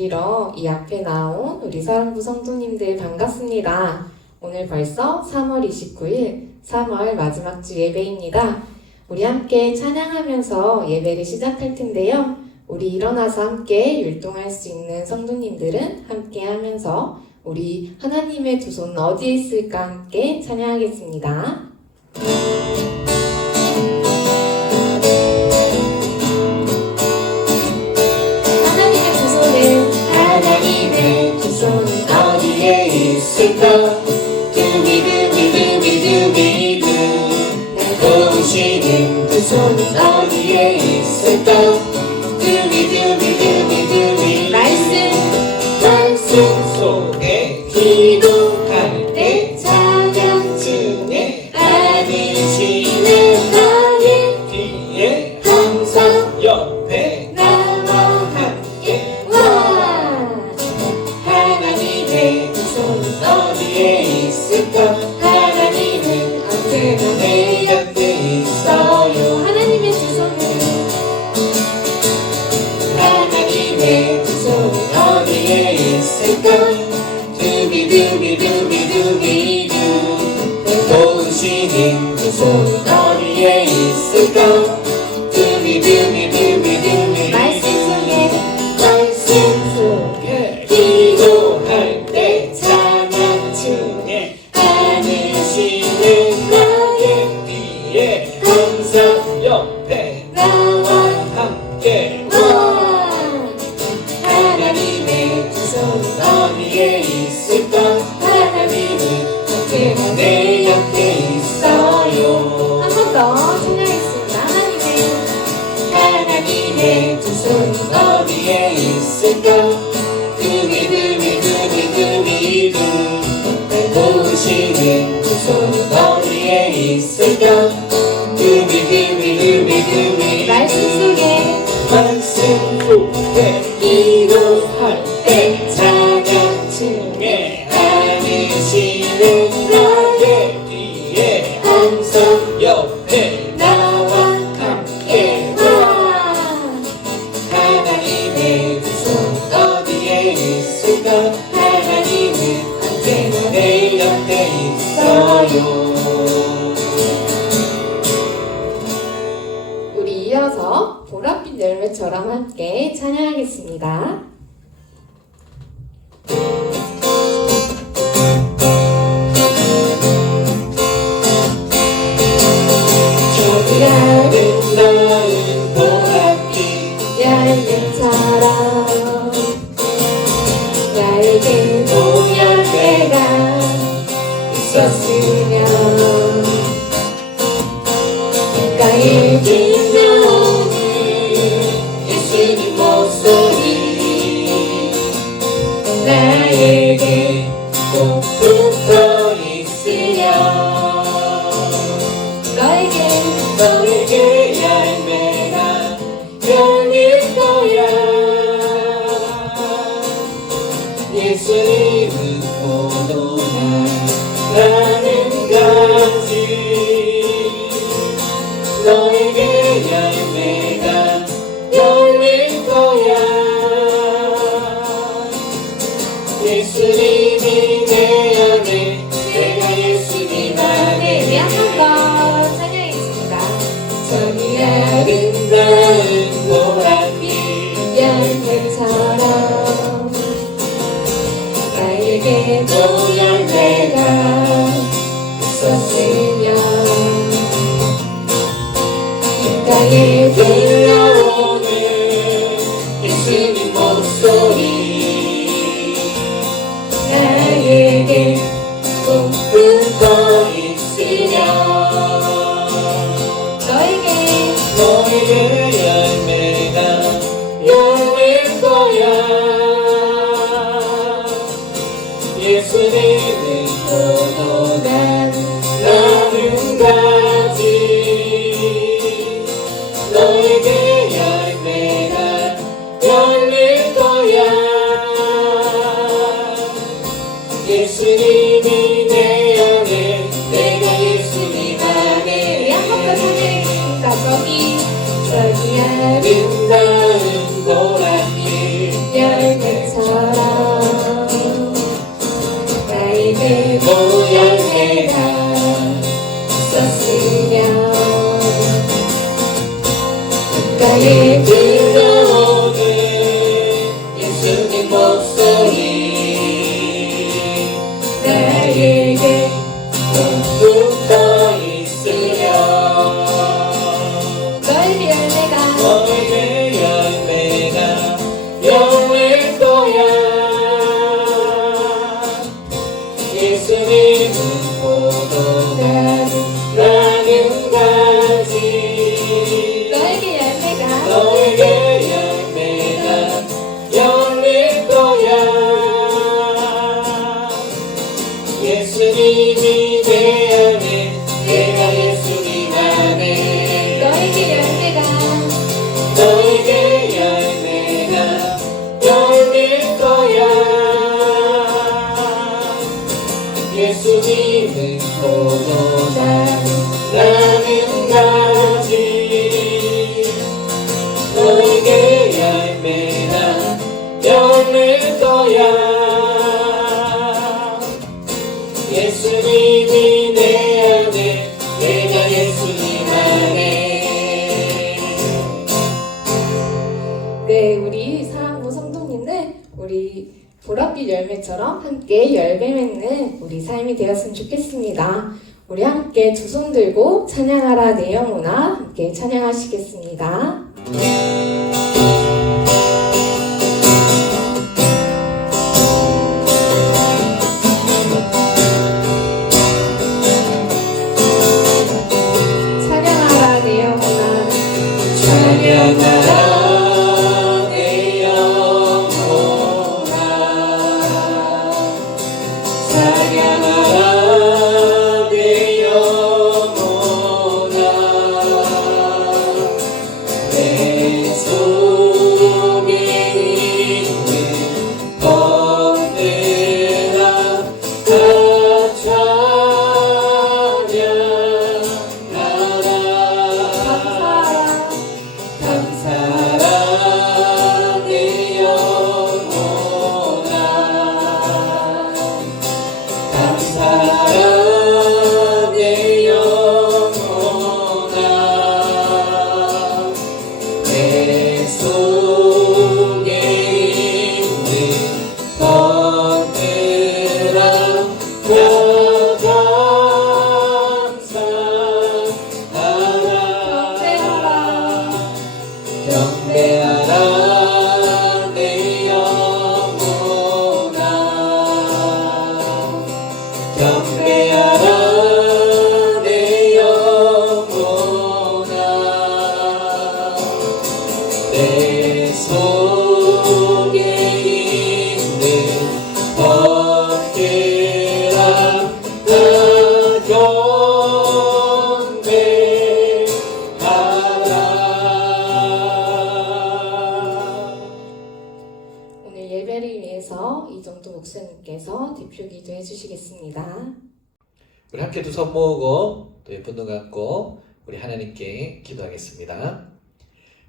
드리러 이 앞에 나온 우리 사랑부 성도님들 반갑습니다. 오늘 벌써 3월 29일 3월 마지막 주 예배입니다. 우리 함께 찬양하면서 예배를 시작할 텐데요. 우리 일어나서 함께 율동할 수 있는 성도님들은 함께 하면서 우리 하나님의 두 손 어디에 있을까 함께 찬양하겠습니다. 하나님의 두 손 어디에 있을까? 두비두비두비두비두 날 도우시는 두 손 어디에 있을까? 두비두비두비두비 말씀 속에 기도할 때 찬양중에 안으시는 나의 뒤에 항상 옆에 나와 함께 하나님의 두 손 어디에 있을까? 하나님은 언제나 내 곁에 있어요. 하나님의 두 손은 하나님의 두 손 어디에 있을까? 두비두비두비두비두 도우시는 두 손 어디에 있을까? 두비두비두비두비 말씀 속에 기도할 때 찬양 중에 안으시는 나의 뒤에 항상 옆에 나와 함께 하나님의 두 손 어디에 있을까? 하나님은 언제나 내 옆에 있어요. 한 번 더 찬양하겠습니다. 하나님의 두 손 어디에 있을까? 두비두비두비두비두 날 도우시는 두 손 어디에 있을까? 두비두비두비두비 말씀 속에 기도할 때 찬양 중에 안으시는 나의 뒤에 항상 옆에 나와 함께 하나님의 두 손 어디에 있을까? 하나님은 언제나 내 옆에 있어요. 우리 이어서 보랏빛 열매처럼 함께 찬양하겠습니다. 저기 아름다운 보랏빛 열매처럼 얇게 모양내가 있었으면 가까이 들려오는 예수님 목소리 나에게 꼭 붙어 있으려 너에게 열매가 열릴 거야. 예수님은 포도나 나는 가지 너에게 열매가 열릴 거야. 예수님이 내 안에 내가 예수님 안에 한 번 더 찬양하겠습니다. 저기 아름다운 보랏빛 열매처럼 나에게도 열매가 있었으면 가까이 들려오는 예수님 목소리 나에게 꼭 붙어 있으려 너에게 열매가 열릴 거야. 예수님은 포도나 나는 가지 너에게 열매가 열릴 거야. 예수님이 내 안에 내가 예수님 안에 한 번 더 찬양하겠습니다. 저기 아름다운 보랏빛 열매처럼 예수님은 포도나무 나는 가지 너에게 열매가 너에게 열매가 열릴 거야 예수님이 내 안에 내가 예수님 안에 너에게 열매가 너에게 열매가 열릴 거야 예수님은 포도나무 나는 가지 너에게 열매가 열릴 거야 예수님이 내 안에 내가 예수님 안에 네, 우리 사랑부 성도님들 우리 보랏빛 열매처럼 함께 열매 맺는 우리 삶이 되었으면 좋겠습니다. 우리 함께 두 손 들고 찬양하라 내 영혼아 함께 찬양하시겠습니다. 찬양하라 내 영혼아 찬양하라 내 영혼아 찬양하라 내 영혼아 내 속에 있는 것들아 다 찬양하라 감사라 내 영혼아 감사라 내 영혼아 내 속에 있는 것들아 다 감사하라 경배하라 내 영혼아 경배하라 내 영혼아 내 속에 있는 것들아 다 경배하라 오늘 예배를 위해서 이정도 목사님께서 대표 기도해 주시겠습니다. 우리 함께 두 손 모으고 또 예쁜 눈 감고 우리 하나님께 기도하겠습니다.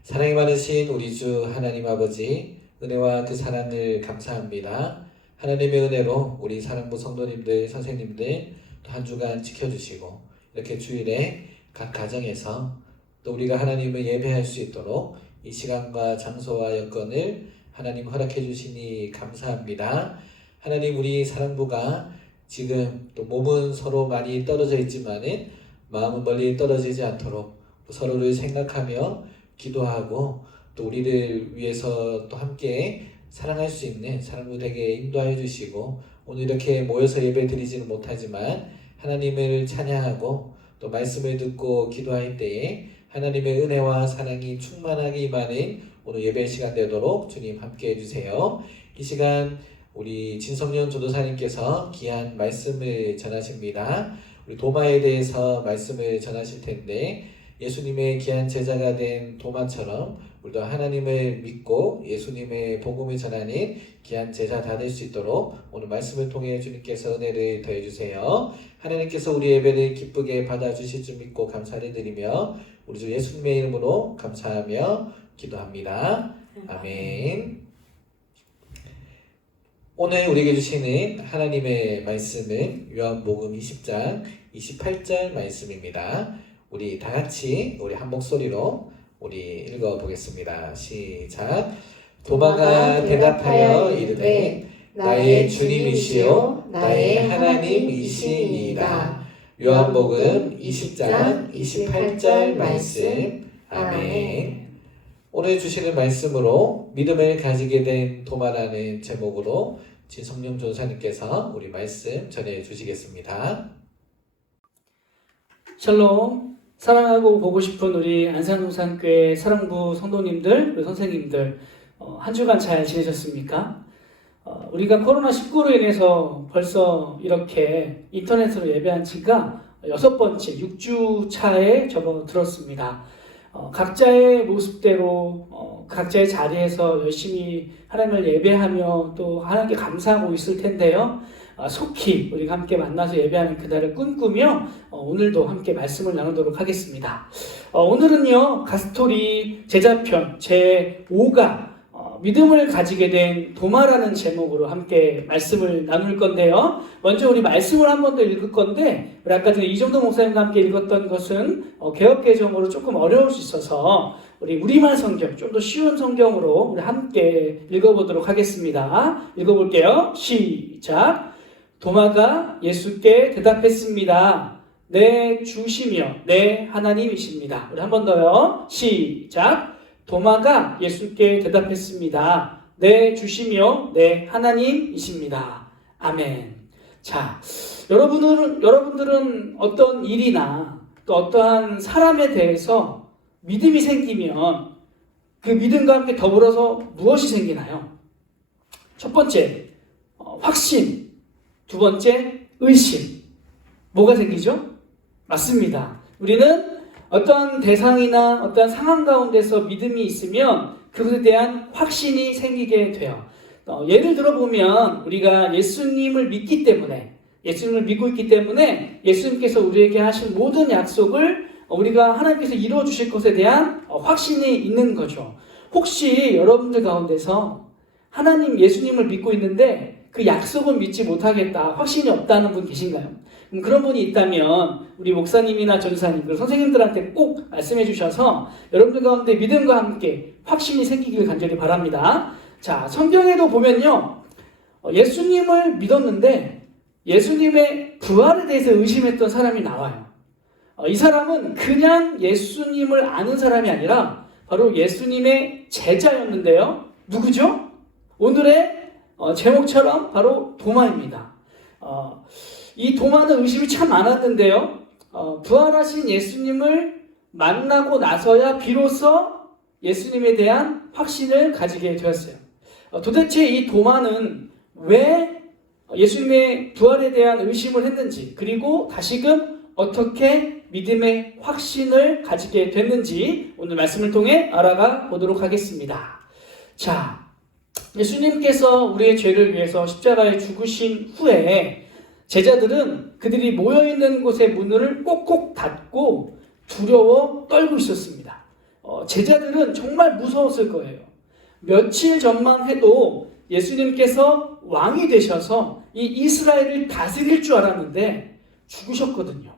사랑이 많으신 우리 주 하나님 아버지 은혜와 그 사랑을 감사합니다. 하나님의 은혜로 우리 사랑부 성도님들 선생님들 또 한 주간 지켜주시고 이렇게 주일에 각 가정에서 또 우리가 하나님을 예배할 수 있도록 이 시간과 장소와 여건을 하나님 허락해 주시니 감사합니다. 하나님 우리 사랑부가 지금 또 몸은 서로 많이 떨어져 있지만은 마음은 멀리 떨어지지 않도록 서로를 생각하며 기도하고 또 우리를 위해서 또 함께 사랑할 수 있는 사랑부 되게 인도하여 주시고 오늘 이렇게 모여서 예배 드리지는 못하지만 하나님을 찬양하고 또 말씀을 듣고 기도할 때에 하나님의 은혜와 사랑이 충만하게 임하는 오늘 예배 시간 되도록 주님 함께 해주세요. 이 시간 우리 진성년 조도사님께서 귀한 말씀을 전하십니다. 우리 도마에 대해서 말씀을 전하실 텐데 예수님의 귀한 제자가 된 도마처럼 우리도 하나님을 믿고 예수님의 복음을 전하는 귀한 제자 다 될 수 있도록 오늘 말씀을 통해 주님께서 은혜를 더해 주세요. 하나님께서 우리 예배를 기쁘게 받아주실 줄 믿고 감사를 드리며 우리 주 예수님의 이름으로 감사하며 기도합니다. 아멘. 오늘 우리에게 주시는 하나님의 말씀은 요한복음 20장 28절 말씀입니다. 우리 다 같이 우리 한 목소리로 우리 읽어보겠습니다. 시작. 도마가 대답하여 이르되 나의 주님이시요 나의 하나님이시니이다. 요한복음 20장 28절 말씀. 아멘. 오늘 주시는 말씀으로 믿음을 가지게 된 도마라는 제목으로 진성령 전사님께서 우리 말씀 전해 주시겠습니다. 샬롬. 사랑하고 보고 싶은 우리 안산동산교회 사랑부 성도님들, 우리 선생님들, 한 주간 잘 지내셨습니까? 우리가 코로나19로 인해서 벌써 이렇게 인터넷으로 예배한 지가 6번째, 6주 차에 접어들었습니다. 각자의 모습대로 각자의 자리에서 열심히 하나님을 예배하며 또 하나님께 감사하고 있을 텐데요. 속히 우리가 함께 만나서 예배하는 그날을 꿈꾸며 오늘도 함께 말씀을 나누도록 하겠습니다. 오늘은요, 가스토리 제자편 제5가 믿음을 가지게 된 도마라는 제목으로 함께 말씀을 나눌 건데요. 먼저 우리 말씀을 한 번 더 읽을 건데, 우리 아까 전에 이정도 목사님과 함께 읽었던 것은 개역개정으로 조금 어려울 수 있어서 우리 우리말 성경, 좀 더 쉬운 성경으로 우리 함께 읽어보도록 하겠습니다. 읽어볼게요. 시작. 도마가 예수께 대답했습니다. 내 주시며 내 하나님이십니다. 우리 한 번 더요. 시작. 도마가 예수께 대답했습니다. 내 주시며 내 하나님이십니다. 아멘. 자, 여러분들은 어떤 일이나 또 어떠한 사람에 대해서 믿음이 생기면 그 믿음과 함께 더불어서 무엇이 생기나요? 첫 번째, 확신. 두 번째, 의심. 뭐가 생기죠? 맞습니다. 우리는 어떤 대상이나 어떤 상황 가운데서 믿음이 있으면 그것에 대한 확신이 생기게 돼요. 예를 들어보면 우리가 예수님을 믿고 있기 때문에 예수님께서 우리에게 하신 모든 약속을 우리가 하나님께서 이루어 주실 것에 대한 확신이 있는 거죠. 혹시 여러분들 가운데서 하나님 예수님을 믿고 있는데 그 약속은 믿지 못하겠다, 확신이 없다는 분 계신가요? 그런 분이 있다면 우리 목사님이나 전사님, 그리고 선생님들한테 꼭 말씀해 주셔서 여러분들 가운데 믿음과 함께 확신이 생기길 간절히 바랍니다. 자, 성경에도 보면요, 예수님을 믿었는데 예수님의 부활에 대해서 의심했던 사람이 나와요. 이 사람은 그냥 예수님을 아는 사람이 아니라 바로 예수님의 제자였는데요. 누구죠? 오늘의 제목처럼 바로 도마입니다. 이 도마는 의심이 참 많았는데요. 부활하신 예수님을 만나고 나서야 비로소 예수님에 대한 확신을 가지게 되었어요. 도대체 이 도마는 왜 예수님의 부활에 대한 의심을 했는지, 그리고 다시금 어떻게 믿음의 확신을 가지게 됐는지 오늘 말씀을 통해 알아가 보도록 하겠습니다. 자, 예수님께서 우리의 죄를 위해서 십자가에 죽으신 후에 제자들은 그들이 모여있는 곳의 문을 꼭꼭 닫고 두려워 떨고 있었습니다. 제자들은 정말 무서웠을 거예요. 며칠 전만 해도 예수님께서 왕이 되셔서 이 이스라엘을 다스릴 줄 알았는데 죽으셨거든요.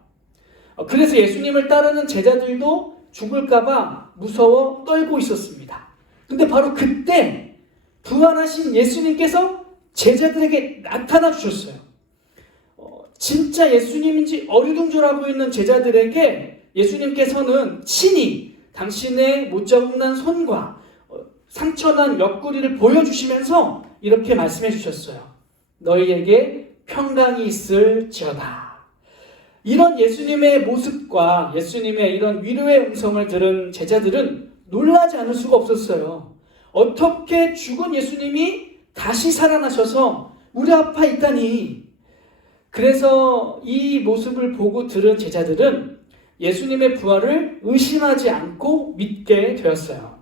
그래서 예수님을 따르는 제자들도 죽을까봐 무서워 떨고 있었습니다. 근데 바로 그때 부활하신 예수님께서 제자들에게 나타나 주셨어요. 진짜 예수님인지 어리둥절하고 있는 제자들에게 예수님께서는 친히 당신의 못자국난 손과 상처난 옆구리를 보여주시면서 이렇게 말씀해 주셨어요. 너희에게 평강이 있을지어다. 이런 예수님의 모습과 예수님의 이런 위로의 음성을 들은 제자들은 놀라지 않을 수가 없었어요. 어떻게 죽은 예수님이 다시 살아나셔서 우리 앞에 있다니. 그래서 이 모습을 보고 들은 제자들은 예수님의 부활을 의심하지 않고 믿게 되었어요.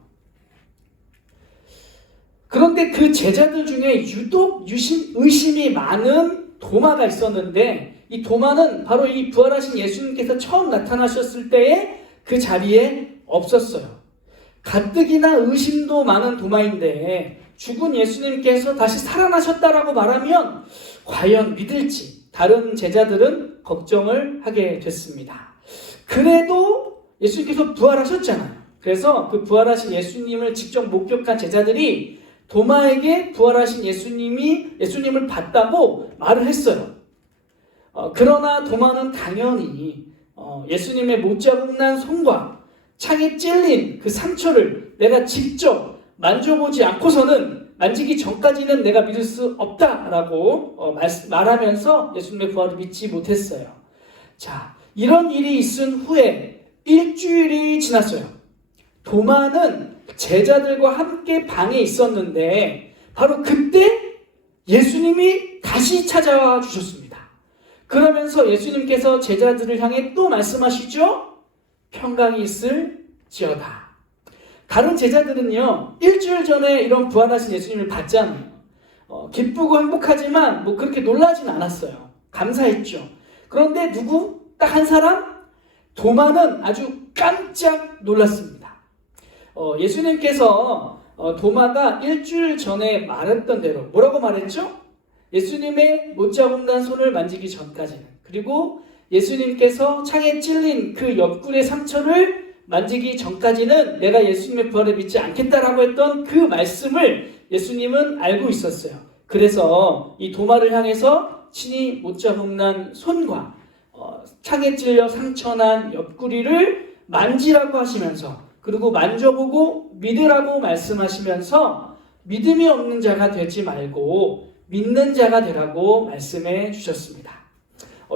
그런데 그 제자들 중에 유독 의심이 많은 도마가 있었는데, 이 도마는 바로 이 부활하신 예수님께서 처음 나타나셨을 때에 그 자리에 없었어요. 가뜩이나 의심도 많은 도마인데 죽은 예수님께서 다시 살아나셨다라고 말하면 과연 믿을지 다른 제자들은 걱정을 하게 됐습니다. 그래도 예수님께서 부활하셨잖아요. 그래서 그 부활하신 예수님을 직접 목격한 제자들이 도마에게 부활하신 예수님을 봤다고 말을 했어요. 그러나 도마는 당연히 예수님의 못자국난 손과 창에 찔린 그 상처를 내가 직접 만져보지 않고서는 만지기 전까지는 내가 믿을 수 없다라고 말하면서 예수님의 부활을 믿지 못했어요. 자, 이런 일이 있은 후에 일주일이 지났어요. 도마는 제자들과 함께 방에 있었는데 바로 그때 예수님이 다시 찾아와 주셨습니다. 그러면서 예수님께서 제자들을 향해 또 말씀하시죠. 평강이 있을지어다. 다른 제자들은요, 일주일 전에 이런 부활하신 예수님을 봤잖아요. 기쁘고 행복하지만 뭐 그렇게 놀라진 않았어요. 감사했죠. 그런데 누구? 딱 한 사람? 도마는 아주 깜짝 놀랐습니다. 예수님께서 도마가 일주일 전에 말했던 대로 뭐라고 말했죠? 예수님의 못자국 난 손을 만지기 전까지는, 그리고 예수님께서 창에 찔린 그 옆구리의 상처를 만지기 전까지는 내가 예수님의 부활을 믿지 않겠다라고 했던 그 말씀을 예수님은 알고 있었어요. 그래서 이 도마를 향해서 친히 못자국 난 손과 창에 찔려 상처난 옆구리를 만지라고 하시면서, 그리고 만져보고 믿으라고 말씀하시면서 믿음이 없는 자가 되지 말고 믿는 자가 되라고 말씀해 주셨습니다.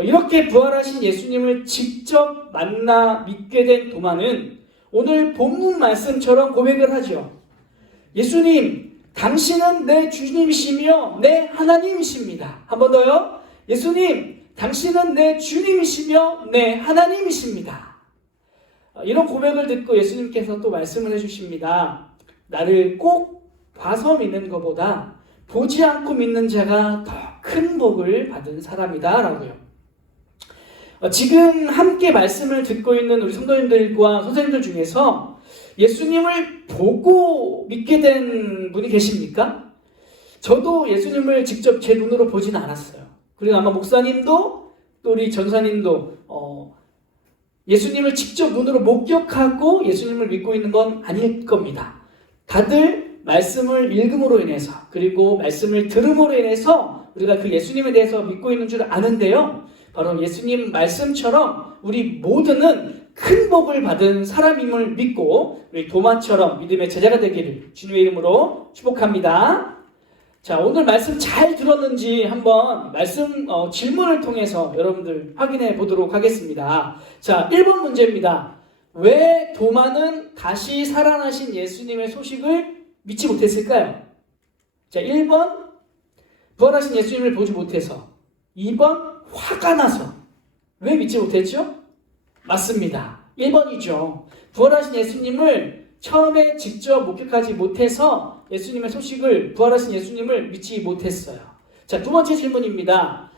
이렇게 부활하신 예수님을 직접 만나 믿게 된 도마는 오늘 본문 말씀처럼 고백을 하죠. 예수님, 당신은 내 주님이시며 내 하나님이십니다. 한 번 더요. 예수님, 당신은 내 주님이시며 내 하나님이십니다. 이런 고백을 듣고 예수님께서 또 말씀을 해주십니다. 나를 꼭 봐서 믿는 것보다 보지 않고 믿는 자가 더 큰 복을 받은 사람이다 라고요. 지금 함께 말씀을 듣고 있는 우리 성도님들과 선생님들 중에서 예수님을 보고 믿게 된 분이 계십니까? 저도 예수님을 직접 제 눈으로 보진 않았어요. 그리고 아마 목사님도 또 우리 전사님도 예수님을 직접 눈으로 목격하고 예수님을 믿고 있는 건 아닐 겁니다. 다들 말씀을 읽음으로 인해서, 그리고 말씀을 들음으로 인해서 우리가 그 예수님에 대해서 믿고 있는 줄 아는데요. 바로 예수님 말씀처럼 우리 모두는 큰 복을 받은 사람임을 믿고 우리 도마처럼 믿음의 제자가 되기를 주님의 이름으로 축복합니다. 자, 오늘 말씀 잘 들었는지 한번 말씀 질문을 통해서 여러분들 확인해 보도록 하겠습니다. 자, 1번 문제입니다. 왜 도마는 다시 살아나신 예수님의 소식을 믿지 못했을까요? 자, 1번 부활하신 예수님을 보지 못해서, 2번 화가 나서. 왜 믿지 못했죠? 맞습니다. 1번이죠. 부활하신 예수님을 처음에 직접 목격하지 못해서 예수님의 소식을, 부활하신 예수님을 믿지 못했어요. 자, 두 번째 질문입니다.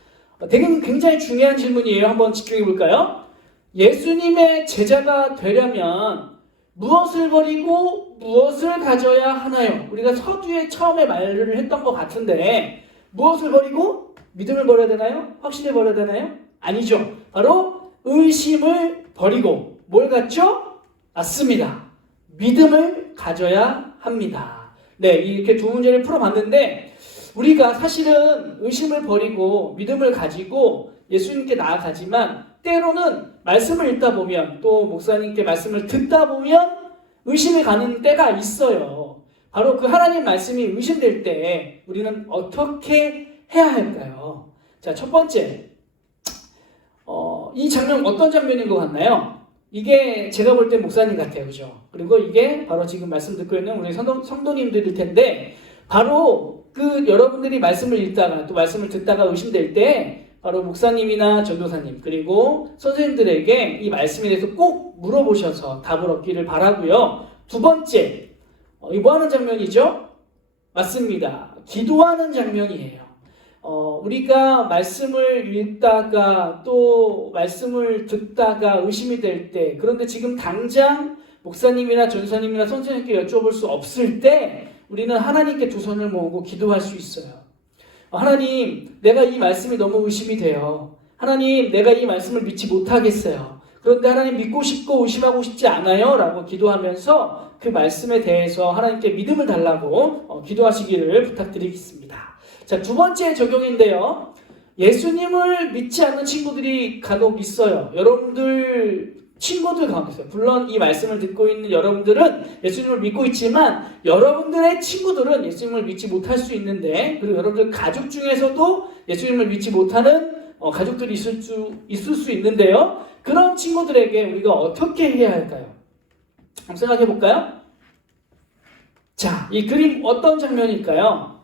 굉장히 중요한 질문이에요. 한번 집중해 볼까요? 예수님의 제자가 되려면 무엇을 버리고 무엇을 가져야 하나요? 우리가 서두에 처음에 말을 했던 것 같은데, 무엇을 버리고 믿음을 버려야 되나요? 확신을 버려야 되나요? 아니죠. 바로 의심을 버리고 뭘 갖죠? 맞습니다. 믿음을 가져야 합니다. 네, 이렇게 두 문제를 풀어봤는데, 우리가 사실은 의심을 버리고 믿음을 가지고 예수님께 나아가지만 때로는 말씀을 읽다 보면, 또 목사님께 말씀을 듣다 보면 의심이 가는 때가 있어요. 바로 그 하나님 말씀이 의심될 때 우리는 어떻게 해야 할까요? 자, 첫 번째, 이 장면 어떤 장면인 것 같나요? 이게 제가 볼 때 목사님 같아요. 그죠? 그리고 이게 바로 지금 말씀 듣고 있는 우리 성도님들일 텐데, 바로 그 여러분들이 말씀을 읽다가 또 말씀을 듣다가 의심될 때 바로 목사님이나 전도사님, 그리고 선생님들에게 이 말씀에 대해서 꼭 물어보셔서 답을 얻기를 바라고요. 두 번째, 이 뭐 하는 장면이죠? 맞습니다. 기도하는 장면이에요. 우리가 말씀을 읽다가 또 말씀을 듣다가 의심이 될 때, 그런데 지금 당장 목사님이나 전사님이나 선생님께 여쭤볼 수 없을 때 우리는 하나님께 두 손을 모으고 기도할 수 있어요. 하나님, 내가 이 말씀이 너무 의심이 돼요. 하나님, 내가 이 말씀을 믿지 못하겠어요. 그런데 하나님, 믿고 싶고 의심하고 싶지 않아요 라고 기도하면서 그 말씀에 대해서 하나님께 믿음을 달라고 기도하시기를 부탁드리겠습니다. 자, 두 번째 적용인데요. 예수님을 믿지 않는 친구들이 간혹 있어요. 여러분들 친구들 가운데서, 물론 이 말씀을 듣고 있는 여러분들은 예수님을 믿고 있지만 여러분들의 친구들은 예수님을 믿지 못할 수 있는데, 그리고 여러분들 가족 중에서도 예수님을 믿지 못하는 가족들이 있을 수 있는데요. 그런 친구들에게 우리가 어떻게 해야 할까요? 한번 생각해 볼까요? 자, 이 그림 어떤 장면일까요?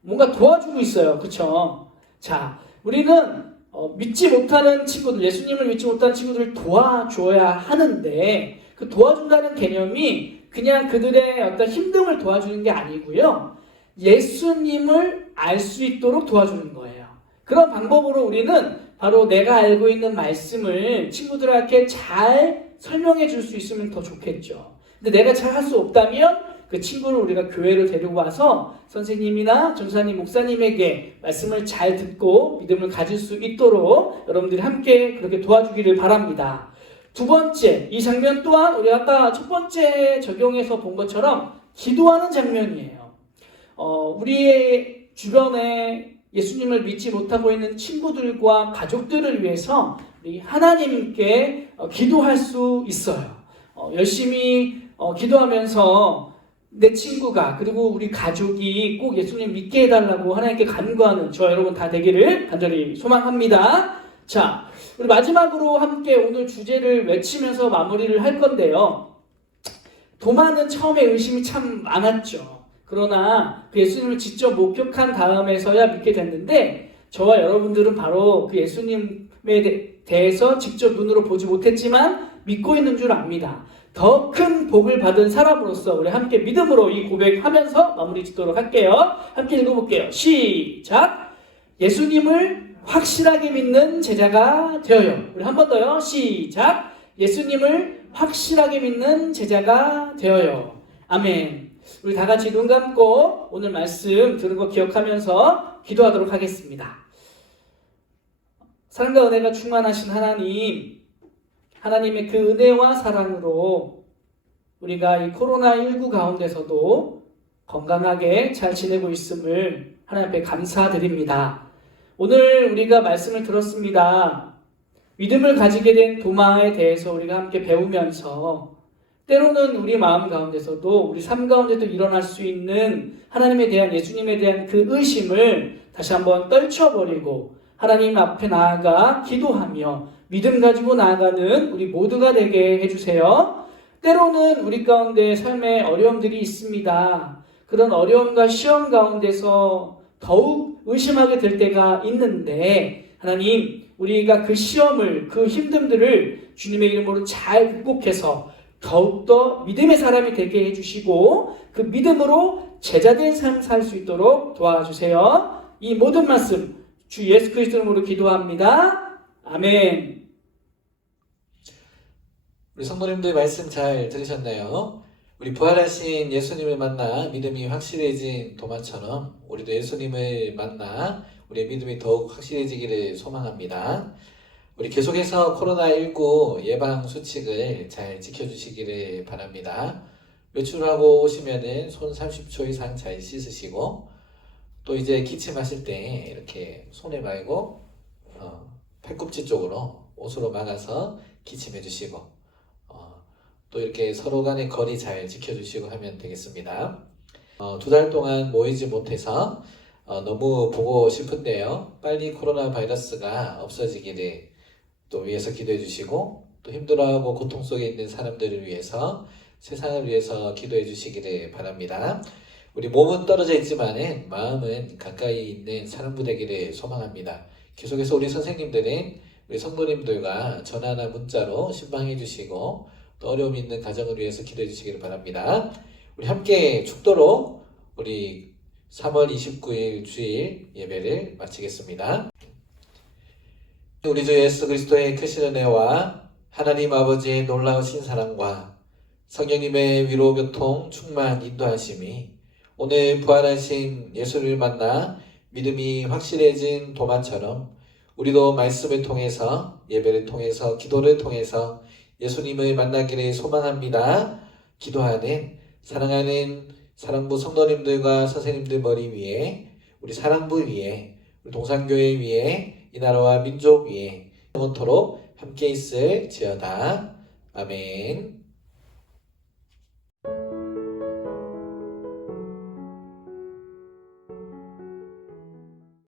뭔가 도와주고 있어요. 그쵸? 자, 우리는 믿지 못하는 친구들, 예수님을 믿지 못하는 친구들을 도와줘야 하는데, 그 도와준다는 개념이 그냥 그들의 어떤 힘듦을 도와주는 게 아니고요. 예수님을 알 수 있도록 도와주는 거예요. 그런 방법으로 우리는 바로 내가 알고 있는 말씀을 친구들에게 잘 설명해 줄 수 있으면 더 좋겠죠. 근데 내가 잘 할 수 없다면 그 친구를 우리가 교회로 데리고 와서 선생님이나 전사님, 목사님에게 말씀을 잘 듣고 믿음을 가질 수 있도록 여러분들이 함께 그렇게 도와주기를 바랍니다. 두 번째, 이 장면 또한 우리 아까 첫 번째 적용에서 본 것처럼 기도하는 장면이에요. 우리의 주변에 예수님을 믿지 못하고 있는 친구들과 가족들을 위해서 우리 하나님께 기도할 수 있어요. 열심히 기도하면서 내 친구가, 그리고 우리 가족이 꼭 예수님 믿게 해달라고 하나님께 간구하는 저 여러분 다 되기를 간절히 소망합니다. 자, 우리 마지막으로 함께 오늘 주제를 외치면서 마무리를 할 건데요. 도마는 처음에 의심이 참 많았죠. 그러나 그 예수님을 직접 목격한 다음에서야 믿게 됐는데, 저와 여러분들은 바로 그 예수님에 대해서 직접 눈으로 보지 못했지만 믿고 있는 줄 압니다. 더 큰 복을 받은 사람으로서 우리 함께 믿음으로 이 고백하면서 마무리 짓도록 할게요. 함께 읽어볼게요. 시작! 예수님을 확실하게 믿는 제자가 되어요. 우리 한 번 더요. 시작! 예수님을 확실하게 믿는 제자가 되어요. 아멘. 우리 다 같이 눈 감고 오늘 말씀 들은 거 기억하면서 기도하도록 하겠습니다. 사랑과 은혜가 충만하신 하나님, 하나님의 그 은혜와 사랑으로 우리가 이 코로나19 가운데서도 건강하게 잘 지내고 있음을 하나님 앞에 감사드립니다. 오늘 우리가 말씀을 들었습니다. 믿음을 가지게 된 도마에 대해서 우리가 함께 배우면서 때로는 우리 마음 가운데서도 우리 삶 가운데도 일어날 수 있는 하나님에 대한, 예수님에 대한 그 의심을 다시 한번 떨쳐버리고 하나님 앞에 나아가 기도하며 믿음 가지고 나아가는 우리 모두가 되게 해주세요. 때로는 우리 가운데 삶에 어려움들이 있습니다. 그런 어려움과 시험 가운데서 더욱 의심하게 될 때가 있는데, 하나님, 우리가 그 시험을, 그 힘듦들을 주님의 이름으로 잘 극복해서 더욱더 믿음의 사람이 되게 해주시고 그 믿음으로 제자된 삶 살 수 있도록 도와주세요. 이 모든 말씀 주 예수 그리스도 이름으로 기도합니다. 아멘. 우리 성도님들 말씀 잘 들으셨나요? 우리 부활하신 예수님을 만나 믿음이 확실해진 도마처럼 우리도 예수님을 만나 우리의 믿음이 더욱 확실해지기를 소망합니다. 우리 계속해서 코로나19 예방 수칙을 잘 지켜주시기를 바랍니다. 외출하고 오시면은 손 30초 이상 잘 씻으시고, 또 이제 기침하실 때 이렇게 손에 말고 팔꿈치 쪽으로 옷으로 막아서 기침해 주시고, 또 이렇게 서로 간의 거리 잘 지켜주시고 하면 되겠습니다. 2달 동안 모이지 못해서 너무 보고 싶은데요. 빨리 코로나 바이러스가 없어지기를 또 위해서 기도해 주시고, 또 힘들어하고 고통 속에 있는 사람들을 위해서, 세상을 위해서 기도해 주시기를 바랍니다. 우리 몸은 떨어져 있지만 마음은 가까이 있는 사랑부 되기를 소망합니다. 계속해서 우리 선생님들은 우리 성도님들과 전화나 문자로 신방해 주시고, 또 어려움 있는 가정을 위해서 기도해 주시기를 바랍니다. 우리 함께 축도로 우리 3월 29일 주일 예배를 마치겠습니다. 우리 주 예수 그리스도의 크신 은혜와 하나님 아버지의 놀라우신 사랑과 성령님의 위로 교통 충만 인도하심이 오늘 부활하신 예수를 만나 믿음이 확실해진 도마처럼 우리도 말씀을 통해서, 예배를 통해서, 기도를 통해서 예수님을 만나기를 소망합니다. 기도하는 사랑하는 사랑부 성도님들과 선생님들 머리 위에, 우리 사랑부 위에, 우리 동산교회 위에, 이 나라와 민족 위에 영원토록 함께 있을지어다. 아멘.